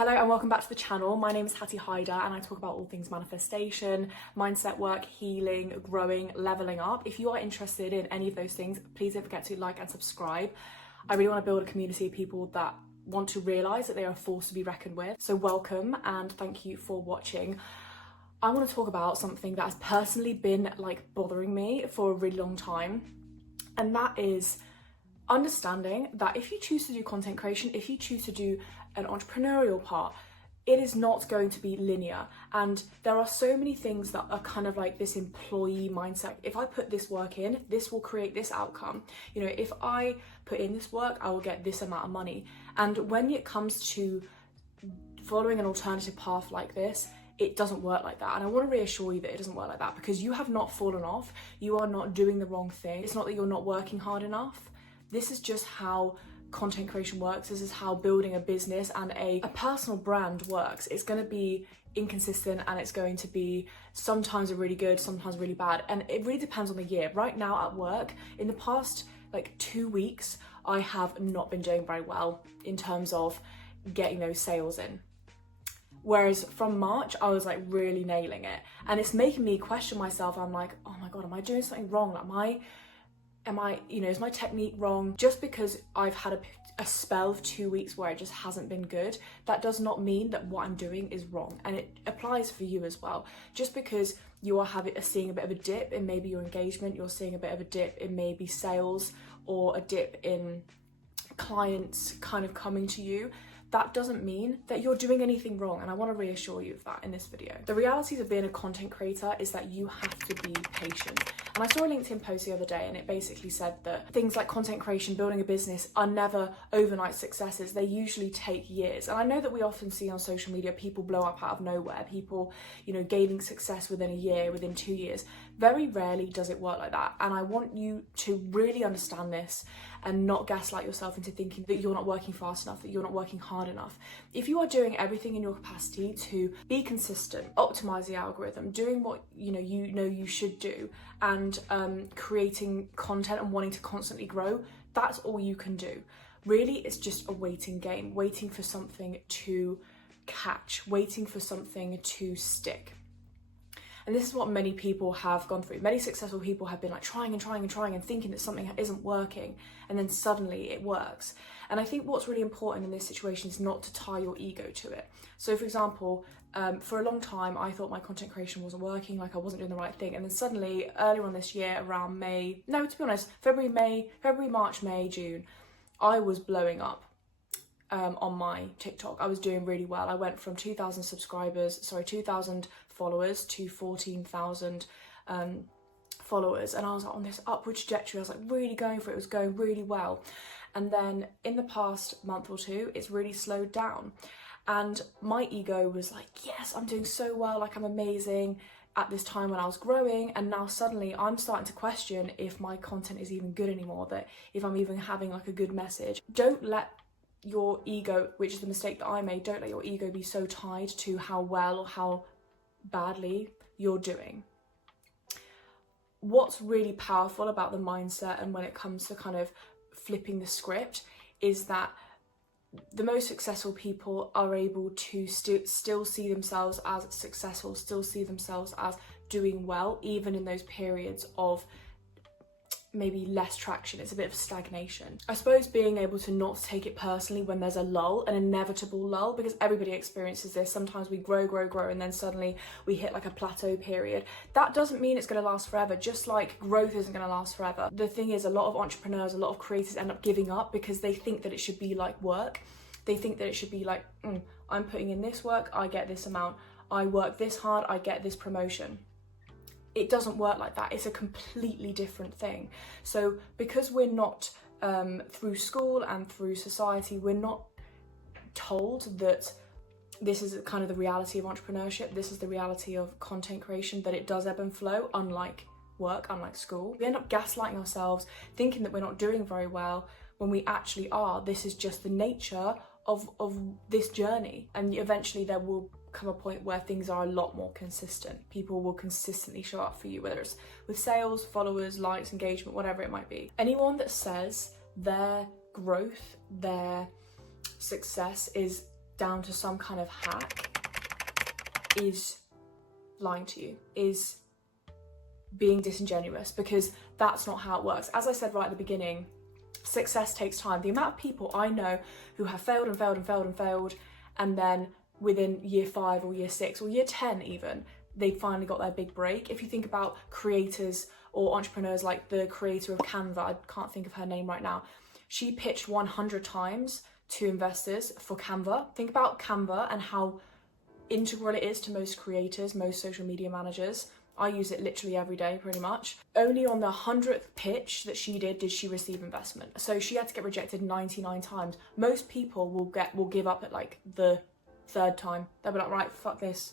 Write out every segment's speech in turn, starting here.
Hello and welcome back to the channel. My name is Hattie Hyder and I talk about all things manifestation, mindset work, healing, growing, leveling up. If you are interested in any of those things, please don't forget to like and subscribe. I really want to build a community of people that want to realise that they are a force to be reckoned with. So welcome and thank you for watching. I want to talk about something that has personally been bothering me for a really long time, and that is understanding that if you choose to do content creation, if you choose to do an entrepreneurial part, it is not going to be linear. And there are so many things that are kind of like this employee mindset. If I put this work in, this will create this outcome. You know, if I put in this work, I will get this amount of money. And when it comes to following an alternative path like this, it doesn't work like that. And I want to reassure you that it doesn't work like that, because you have not fallen off. You are not doing the wrong thing. It's not that you're not working hard enough. This is just how content creation works. This is how building a business and a personal brand works. It's going to be inconsistent and it's going to be sometimes really good, sometimes really bad. And it really depends on the year. Right now at work, in the past 2 weeks, I have not been doing very well in terms of getting those sales in. Whereas from March, I was really nailing it. And it's making me question myself. I'm like, oh my God, am I doing something wrong? Is my technique wrong? Just because I've had a spell of 2 weeks where it just hasn't been good, that does not mean that what I'm doing is wrong. And it applies for you as well. Just because you are seeing a bit of a dip in maybe your engagement, you're seeing a bit of a dip in maybe sales, or a dip in clients kind of coming to you, that doesn't mean that you're doing anything wrong. And I want to reassure you of that in this video. The realities of being a content creator is that you have to be patient. And I saw a LinkedIn post the other day and it basically said that things like content creation, building a business, are never overnight successes. They usually take years. And I know that we often see on social media people blow up out of nowhere, people, gaining success within a year, within 2 years. Very rarely does it work like that. And I want you to really understand this and not gaslight yourself into thinking that you're not working fast enough, that you're not working hard enough. If you are doing everything in your capacity to be consistent, optimize the algorithm, doing what you should do, and creating content and wanting to constantly grow, that's all you can do. Really, it's just a waiting game, waiting for something to catch, waiting for something to stick. And this is what many people have gone through. Many successful people have been trying and thinking that something isn't working, and then suddenly it works. And I think what's really important in this situation is not to tie your ego to it. So for example, for a long time, I thought my content creation wasn't working, I wasn't doing the right thing. And then suddenly, earlier on this year, around February, March, May, June, I was blowing up on my TikTok. I was doing really well. I went from 2,000 followers to 14,000 followers. And I was on this upward trajectory. I was really going for it. It was going really well. And then in the past month or two, it's really slowed down. And my ego was yes, I'm doing so well, I'm amazing at this time when I was growing. And now suddenly I'm starting to question if my content is even good anymore, that if I'm even having a good message. Don't let your ego, which is the mistake that I made, don't let your ego be so tied to how well or how badly you're doing. What's really powerful about the mindset, and when it comes to kind of flipping the script, is that the most successful people are able to still see themselves as successful, still see themselves as doing well, even in those periods of maybe less traction. It's a bit of stagnation. I suppose being able to not take it personally when there's a lull, an inevitable lull, because everybody experiences this. Sometimes we grow, and then suddenly we hit a plateau period. That doesn't mean it's going to last forever, just like growth isn't going to last forever. The thing is, a lot of entrepreneurs, a lot of creators end up giving up because they think that it should be like work. They think that it should be I'm putting in this work, I get this amount. I work this hard, I get this promotion. It doesn't work like that. It's a completely different thing. So because we're not, through school and through society, we're not told that this is kind of the reality of entrepreneurship, this is the reality of content creation, that it does ebb and flow, unlike work, unlike school. We end up gaslighting ourselves, thinking that we're not doing very well, when we actually are. This is just the nature of this journey. And eventually there will come a point where things are a lot more consistent. People will consistently show up for you, whether it's with sales, followers, likes, engagement, whatever it might be. Anyone that says their growth, their success is down to some kind of hack is lying to you, is being disingenuous, because that's not how it works. As I said right at the beginning, success takes time. The amount of people I know who have failed and failed and failed and failed, and then within year 5 or year 6 or year 10 even, they finally got their big break. If you think about creators or entrepreneurs, like the creator of Canva, I can't think of her name right now, she pitched 100 times to investors for Canva. Think about Canva and how integral it is to most creators, most social media managers. I use it literally every day, pretty much. Only on the 100th pitch that she did she receive investment. So she had to get rejected 99 times. Most people will give up at like the 3rd time. They'll be like, right, fuck this.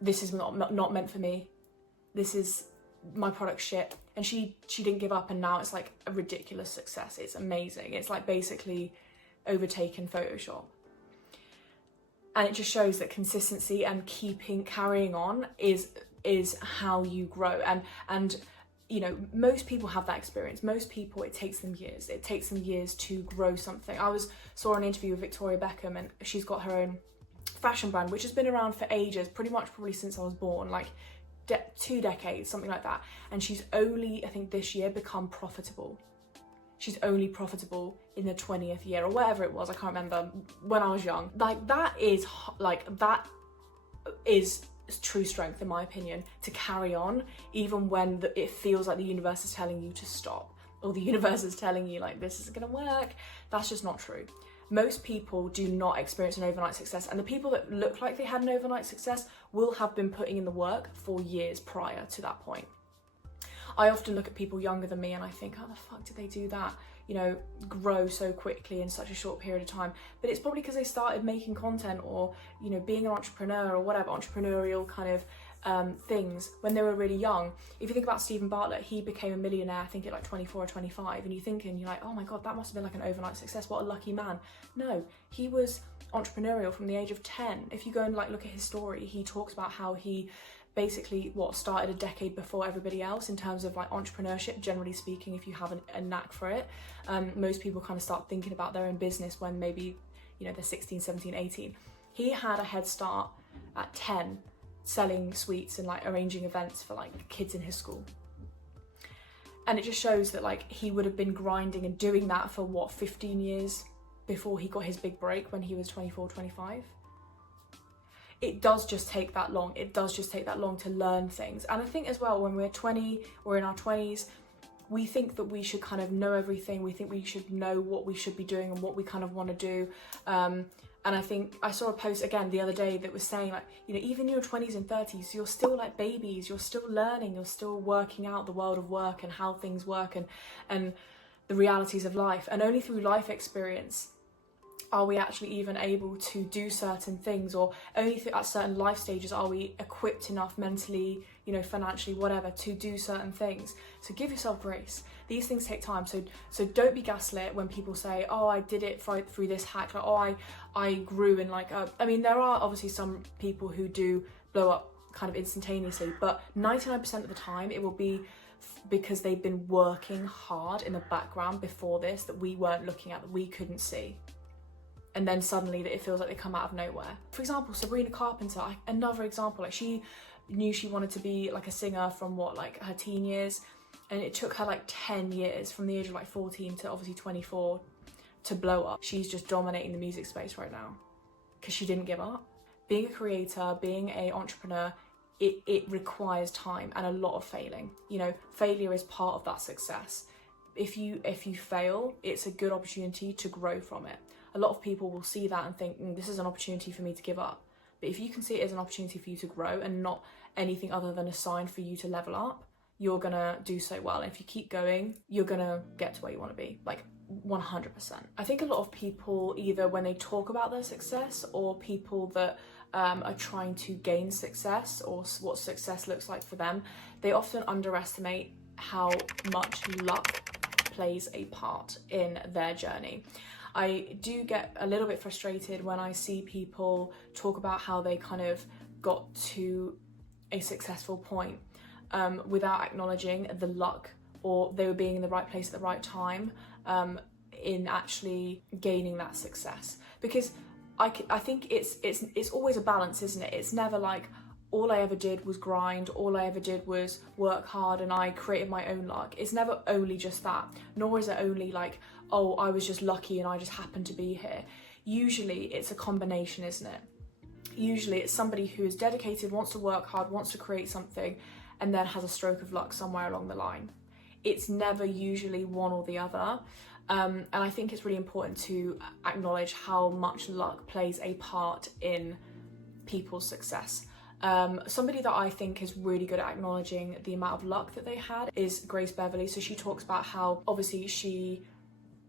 This is not meant for me. This is, my product shit. And she didn't give up, and now it's like a ridiculous success. It's amazing. It's like basically overtaken Photoshop. And it just shows that consistency and carrying on is how you grow. And you know, most people have that experience. Most people, it takes them years. It takes them years to grow something. I saw an interview with Victoria Beckham, and she's got her own fashion brand, which has been around for ages, pretty much probably since I was born, like 2 decades, something like that. And she's only, I think this year, become profitable. She's only profitable in the 20th year or whatever it was. I can't remember, when I was young. That is true strength, in my opinion, to carry on even when it feels like the universe is telling you to stop, or the universe is telling you like this isn't gonna work. That's just not true. Most people do not experience an overnight success, and the people that look like they had an overnight success will have been putting in the work for years prior to that point. I often look at people younger than me and I think, how the fuck did they do that? You know, grow so quickly in such a short period of time. But it's probably because they started making content, or, you know, being an entrepreneur or whatever, entrepreneurial kind of things when they were really young. If you think about Stephen Bartlett, he became a millionaire, I think at like 24 or 25, and you're like, oh my God, that must have been like an overnight success. What a lucky man. No, he was entrepreneurial from the age of 10. If you go and like look at his story, he talks about how he basically started a decade before everybody else in terms of like entrepreneurship, generally speaking. If you have a knack for it, most people kind of start thinking about their own business when maybe, you know, they're 16, 17, 18. He had a head start at 10, selling sweets and like arranging events for like kids in his school. And it just shows that like he would have been grinding and doing that for 15 years before he got his big break when he was 24, 25. It does just take that long. It does just take that long to learn things. And I think as well, when we're 20 or in our 20s, we think that we should kind of know everything. We think we should know what we should be doing and what we kind of want to do. And I think I saw a post again the other day that was saying like, you know, even in your 20s and 30s, you're still like babies. You're still learning. You're still working out the world of work and how things work and the realities of life. And only through life experience are we actually even able to do certain things, or only at certain life stages are we equipped enough mentally, you know, financially, whatever, to do certain things. So give yourself grace. These things take time. So don't be gaslit when people say, oh, I did it through this hack, like, oh, I grew in like, I mean, there are obviously some people who do blow up kind of instantaneously, but 99% of the time it will be because they've been working hard in the background before this that we weren't looking at, that we couldn't see. And then suddenly that it feels like they come out of nowhere. For example, Sabrina Carpenter, another example, like she knew she wanted to be like a singer from like her teen years, and it took her like 10 years from the age of like 14 to obviously 24 to blow up. She's just dominating the music space right now because she didn't give up. Being a creator, being an entrepreneur, it requires time and a lot of failing. You know, failure is part of that success. If you fail, it's a good opportunity to grow from it. A lot of people will see that and think, this is an opportunity for me to give up. But if you can see it as an opportunity for you to grow and not anything other than a sign for you to level up, you're gonna do so well. And if you keep going, you're gonna get to where you wanna be, like 100%. I think a lot of people, either when they talk about their success, or people that are trying to gain success, or what success looks like for them, they often underestimate how much luck plays a part in their journey. I do get a little bit frustrated when I see people talk about how they kind of got to a successful point without acknowledging the luck, or they were being in the right place at the right time in actually gaining that success. Because I think it's always a balance, isn't it? It's never like all I ever did was grind, all I ever did was work hard and I created my own luck. It's never only just that, nor is it only like, oh, I was just lucky and I just happened to be here. Usually it's a combination, isn't it? Usually it's somebody who is dedicated, wants to work hard, wants to create something, and then has a stroke of luck somewhere along the line. It's never usually one or the other. And I think it's really important to acknowledge how much luck plays a part in people's success. Somebody that I think is really good at acknowledging the amount of luck that they had is Grace Beverly. So she talks about how obviously she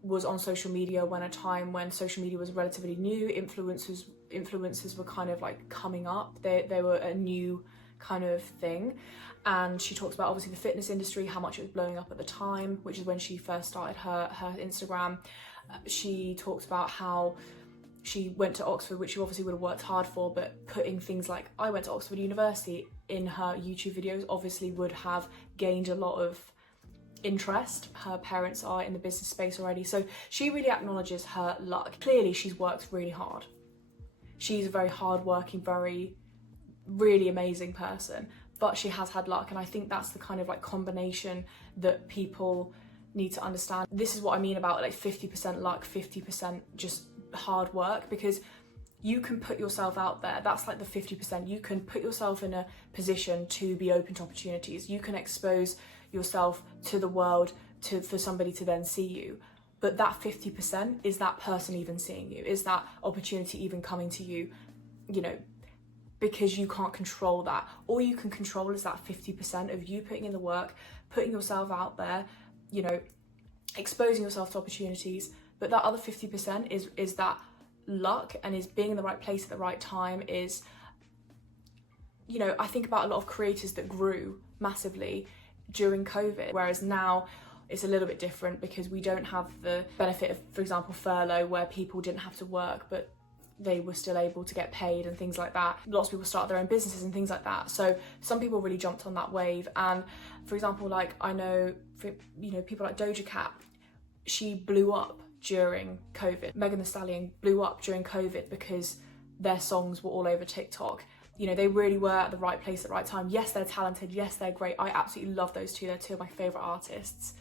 was on social media when a time when social media was relatively new, influencers were kind of like coming up. They were a new kind of thing. And she talks about obviously the fitness industry, how much it was blowing up at the time, which is when she first started her Instagram. She talked about how she went to Oxford, which she obviously would have worked hard for, but putting things like I went to Oxford University in her YouTube videos obviously would have gained a lot of interest. Her parents are in the business space already, so she really acknowledges her luck. Clearly she's worked really hard. She's a very hard-working, really amazing person, but she has had luck, and I think that's the kind of like combination that people need to understand. This is what I mean about like 50% luck, 50% just hard work, because you can put yourself out there. That's like the 50%. You can put yourself in a position to be open to opportunities. You can expose yourself to the world for somebody to then see you. But that 50%, is that person even seeing you? Is that opportunity even coming to you? You know, because you can't control that. All you can control is that 50% of you putting in the work, putting yourself out there, you know, exposing yourself to opportunities. But that other 50% is that luck, and is being in the right place at the right time. Is, you know, I think about a lot of creators that grew massively during COVID, whereas now it's a little bit different because we don't have the benefit of, for example, furlough, where people didn't have to work, but they were still able to get paid and things like that. Lots of people start their own businesses and things like that. So some people really jumped on that wave. And for example, like I know, people like Doja Cat, she blew up during COVID. Megan Thee Stallion blew up during COVID because their songs were all over TikTok. You know, they really were at the right place at the right time. Yes, they're talented. Yes, they're great. I absolutely love those two. They're two of my favourite artists.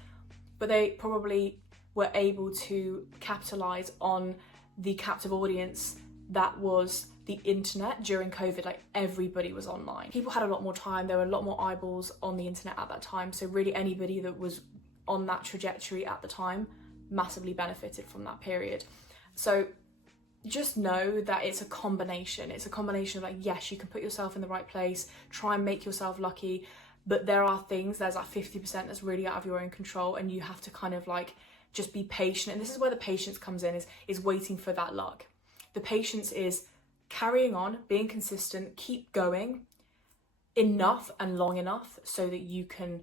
But they probably were able to capitalise on the captive audience that was the internet during COVID. Like everybody was online. People had a lot more time. There were a lot more eyeballs on the internet at that time. So really anybody that was on that trajectory at the time massively benefited from that period. So just know that it's a combination. It's a combination of like, yes, you can put yourself in the right place, try and make yourself lucky, but there are things, there's that 50% that's really out of your own control, and you have to kind of like just be patient. And this is where the patience comes in, is waiting for that luck. The patience is carrying on, being consistent, keep going enough and long enough so that you can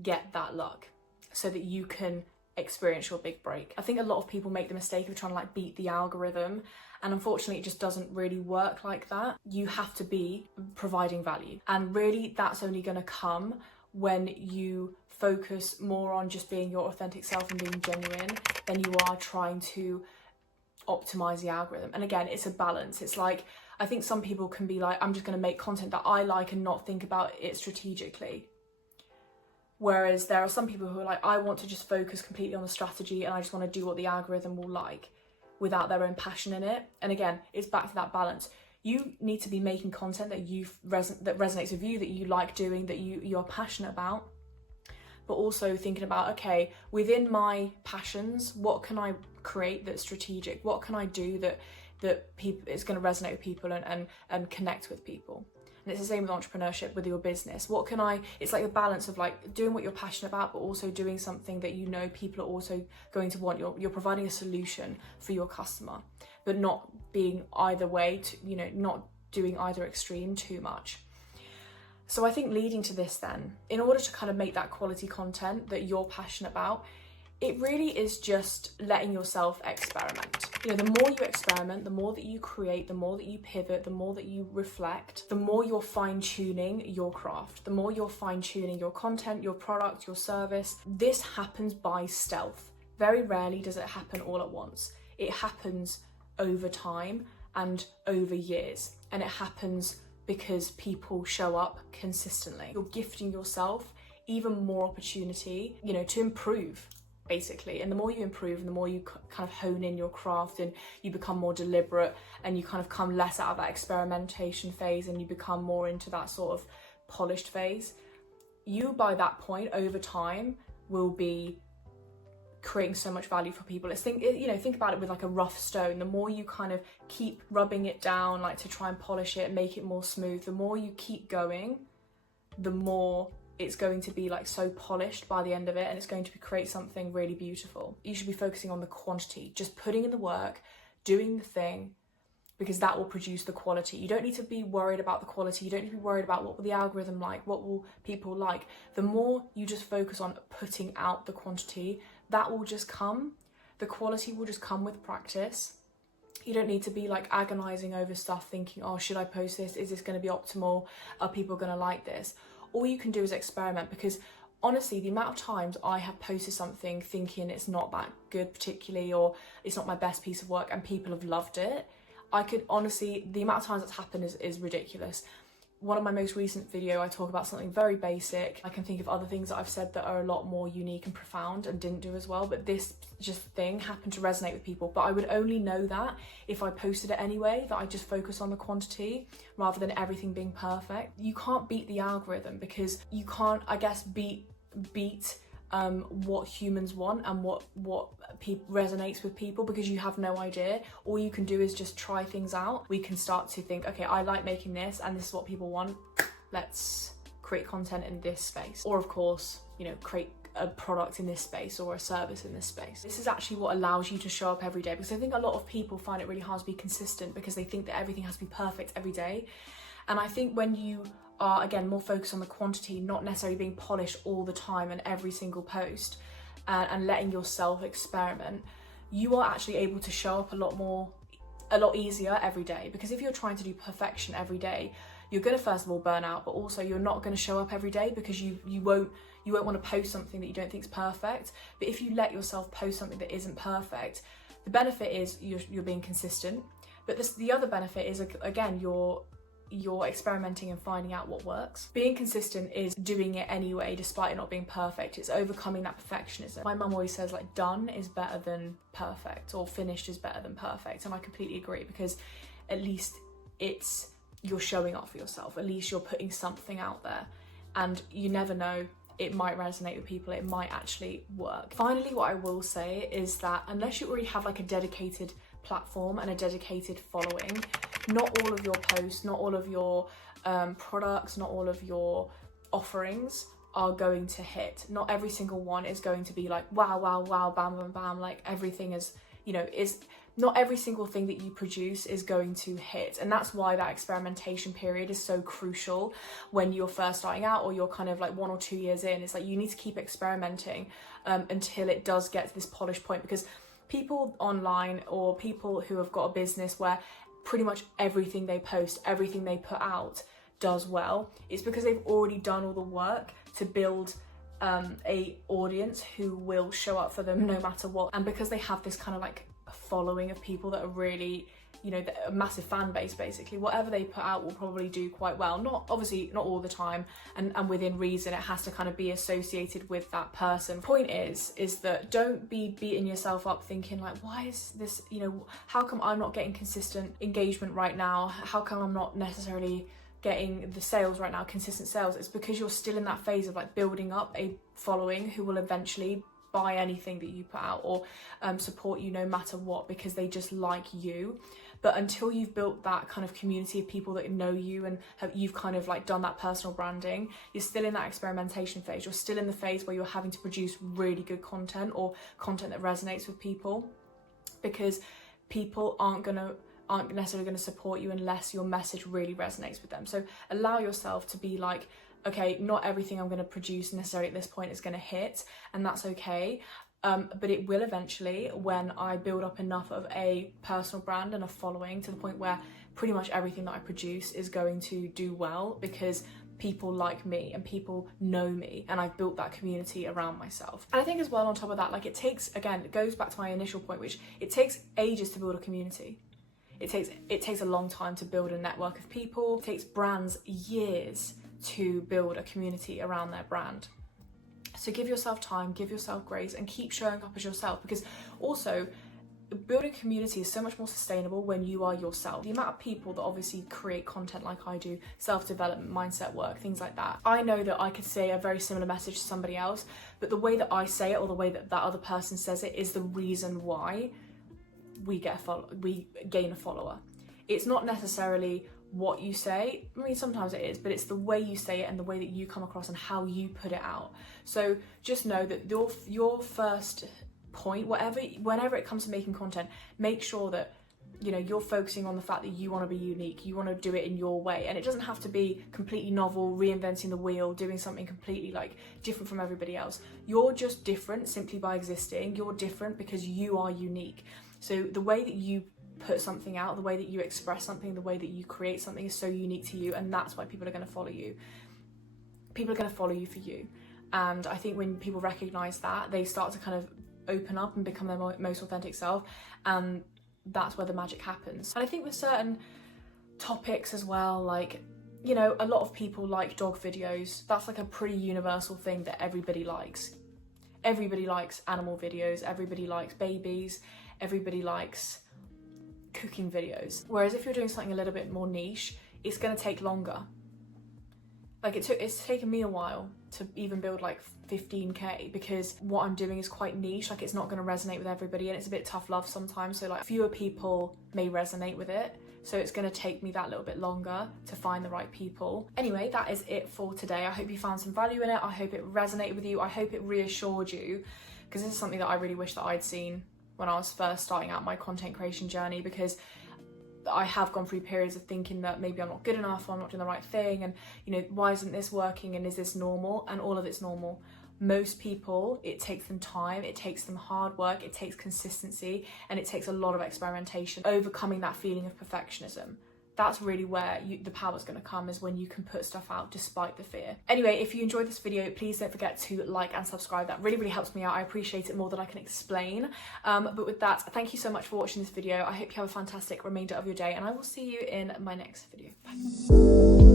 get that luck, so that you can experience your big break. I think a lot of people make the mistake of trying to like beat the algorithm, and unfortunately it just doesn't really work like that. You have to be providing value, and really that's only going to come when you focus more on just being your authentic self and being genuine than you are trying to optimize the algorithm. And again, it's a balance. It's like, I think some people can be like, I'm just going to make content that I like and not think about it strategically. Whereas there are some people who are like, I want to just focus completely on the strategy and I just want to do what the algorithm will like without their own passion in it. And again, it's back to that balance. You need to be making content that that resonates with you, that you like doing, that you're passionate about, but also thinking about, okay, within my passions, what can I create that's strategic? What can I do that people is going to resonate with people and connect with people? And it's the same with entrepreneurship, with your business. It's like a balance of like doing what you're passionate about, but also doing something that you know people are also going to want. You're providing a solution for your customer, but not being either way, not doing either extreme too much. So I think leading to this then, in order to kind of make that quality content that you're passionate about, it really is just letting yourself experiment. The more you experiment, the more that you create, the more that you pivot, the more that you reflect, the more you're fine-tuning your craft, the more you're fine-tuning your content, your product, your service. This happens by stealth. Very rarely does it happen all at once. It happens over time and over years. And it happens because people show up consistently. You're gifting yourself even more opportunity, you know, to improve, basically. And the more you improve and the more you kind of hone in your craft and you become more deliberate and you kind of come less out of that experimentation phase and you become more into that sort of polished phase, you by that point over time will be creating so much value for people. Think about it with like a rough stone. The more you kind of keep rubbing it down, like to try and polish it, make it more smooth, the more you keep going, the more it's going to be like so polished by the end of it, and it's going to create something really beautiful. You should be focusing on the quantity, just putting in the work, doing the thing, because that will produce the quality. You don't need to be worried about the quality. You don't need to be worried about what will the algorithm like, what will people like. The more you just focus on putting out the quantity, that will just come. The quality will just come with practice. You don't need to be like agonizing over stuff thinking, oh, should I post this? Is this going to be optimal? Are people going to like this? All you can do is experiment, because honestly, the amount of times I have posted something thinking it's not that good particularly, or it's not my best piece of work, and people have loved it, the amount of times that's happened is ridiculous. One of my most recent video, I talk about something very basic. I can think of other things that I've said that are a lot more unique and profound and didn't do as well, but this just thing happened to resonate with people. But I would only know that if I posted it anyway, that I just focus on the quantity rather than everything being perfect. You can't beat the algorithm, because you can't, I guess, beat what humans want and what resonates with people, because you have no idea. All you can do is just try things out. We can start to think, okay, I like making this and this is what people want. Let's create content in this space. Or of course, you know, create a product in this space or a service in this space. This is actually what allows you to show up every day, because I think a lot of people find it really hard to be consistent because they think that everything has to be perfect every day. And I think when you are, again, more focused on the quantity, not necessarily being polished all the time and every single post, and letting yourself experiment, you are actually able to show up a lot easier every day. Because if you're trying to do perfection every day, you're going to first of all burn out, but also you're not going to show up every day, because you won't want to post something that you don't think is perfect. But if you let yourself post something that isn't perfect, the benefit is you're being consistent. But the other benefit is, again, you're experimenting and finding out what works. Being consistent is doing it anyway, despite it not being perfect. It's overcoming that perfectionism. My mum always says, like, done is better than perfect, or finished is better than perfect. And I completely agree, because at least you're showing up for yourself. At least you're putting something out there, and you never know, it might resonate with people. It might actually work. Finally, what I will say is that unless you already have like a dedicated platform and a dedicated following, not all of your posts, not all of your products, not all of your offerings are going to hit. Not every single one is going to be like, wow, wow, wow, bam, bam, bam. Like everything is, not every single thing that you produce is going to hit. And that's why that experimentation period is so crucial when you're first starting out, or you're kind of like 1 or 2 years in. It's like you need to keep experimenting until it does get to this polished point, because people online, or people who have got a business where pretty much everything they post, everything they put out does well, it's because they've already done all the work to build a audience who will show up for them no matter what. And because they have this kind of like following of people that are really, a massive fan base, basically, whatever they put out will probably do quite well. Not all the time, and within reason. It has to kind of be associated with that person. Point is that don't be beating yourself up thinking like, why is this, how come I'm not getting consistent engagement right now? How come I'm not necessarily getting the sales right now, consistent sales? It's because you're still in that phase of like building up a following who will eventually buy anything that you put out, or support you no matter what, because they just like you. But until you've built that kind of community of people that know you and you've kind of like done that personal branding, you're still in that experimentation phase. You're still in the phase where you're having to produce really good content, or content that resonates with people, because people aren't necessarily going to support you unless your message really resonates with them. So allow yourself to be like, okay, not everything I'm going to produce necessarily at this point is going to hit, and that's okay. But it will eventually, when I build up enough of a personal brand and a following to the point where pretty much everything that I produce is going to do well, because people like me and people know me, and I've built that community around myself. And I think as well, on top of that, like it takes, again, it goes back to my initial point, which it takes ages to build a community. It takes a long time to build a network of people. It takes brands years to build a community around their brand. So give yourself time, give yourself grace, and keep showing up as yourself, because also building community is so much more sustainable when you are yourself. The amount of people that obviously create content like I do, self-development, mindset work, things like that, I know that I could say a very similar message to somebody else, but the way that I say it or the way that that other person says it is the reason why we gain a follower. It's not necessarily what you say. I mean, sometimes it is, but it's the way you say it and the way that you come across and how you put it out. So just know that your first point, whenever it comes to making content, make sure that you're focusing on the fact that you want to be unique, you want to do it in your way, and it doesn't have to be completely novel, reinventing the wheel, doing something completely like different from everybody else. You're just different simply by existing. You're different because you are unique. So the way that you put something out, the way that you express something, the way that you create something is so unique to you, and that's why people are going to follow you. People are going to follow you for you. And I think when people recognize that, they start to kind of open up and become their most authentic self, and that's where the magic happens. And I think with certain topics as well, like, a lot of people like dog videos. That's like a pretty universal thing that everybody likes. Everybody likes animal videos, everybody likes babies, everybody likes cooking videos. Whereas if you're doing something a little bit more niche, it's going to take longer. Like it's taken me a while to even build like 15k, because what I'm doing is quite niche. Like it's not going to resonate with everybody, and it's a bit tough love sometimes. So like fewer people may resonate with it. So it's going to take me that little bit longer to find the right people. Anyway, that is it for today. I hope you found some value in it. I hope it resonated with you. I hope it reassured you, because this is something that I really wish that I'd seen when I was first starting out my content creation journey, because I have gone through periods of thinking that maybe I'm not good enough, or I'm not doing the right thing, and why isn't this working, and is this normal? And all of it's normal. Most people, it takes them time, it takes them hard work, it takes consistency, and it takes a lot of experimentation, overcoming that feeling of perfectionism. That's really where the power's going to come, is when you can put stuff out despite the fear. Anyway, if you enjoyed this video, please don't forget to like and subscribe. That really, really helps me out. I appreciate it more than I can explain. But with that, thank you so much for watching this video. I hope you have a fantastic remainder of your day, and I will see you in my next video. Bye.